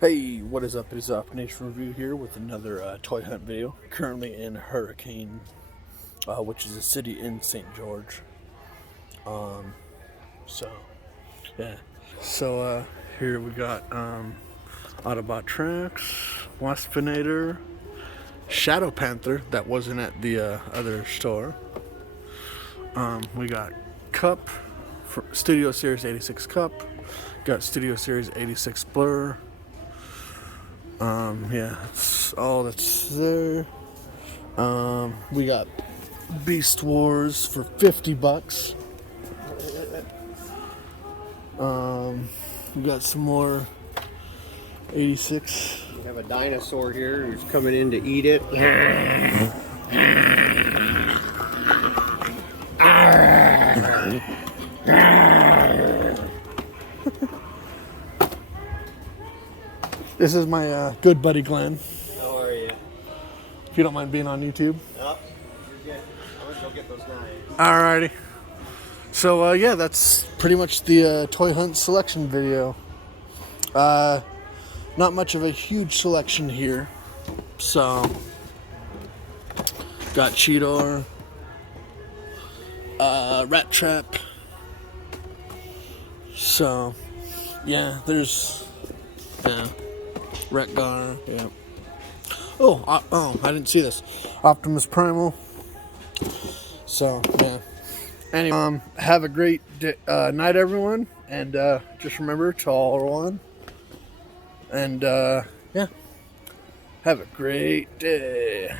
Hey, what is up? It is Nation Review here with another toy hunt video. Currently in Hurricane, which is a city in St. George. So, yeah. So, here we got Autobot Tracks, Waspinator, Shadow Panther that wasn't at the other store. We got Cup, for Studio Series 86 Cup, got Studio Series 86 Blur. Yeah, that's all that's there. We got Beast Wars for $50. We got some more 86. We have a dinosaur here who's coming in to eat it. This is my good buddy Glenn. How are you? If you don't mind being on YouTube. Oh, you're good. I'm gonna go get those knives. Alrighty. So yeah, that's pretty much the toy hunt selection video. Not much of a huge selection here. So got Cheetor, Rat Trap. So yeah, there's Retgar. Yeah. Oh, I didn't see this. Optimus Primal. So yeah. Anyway, have a great night, everyone, and just remember to all one. And yeah, have a great day.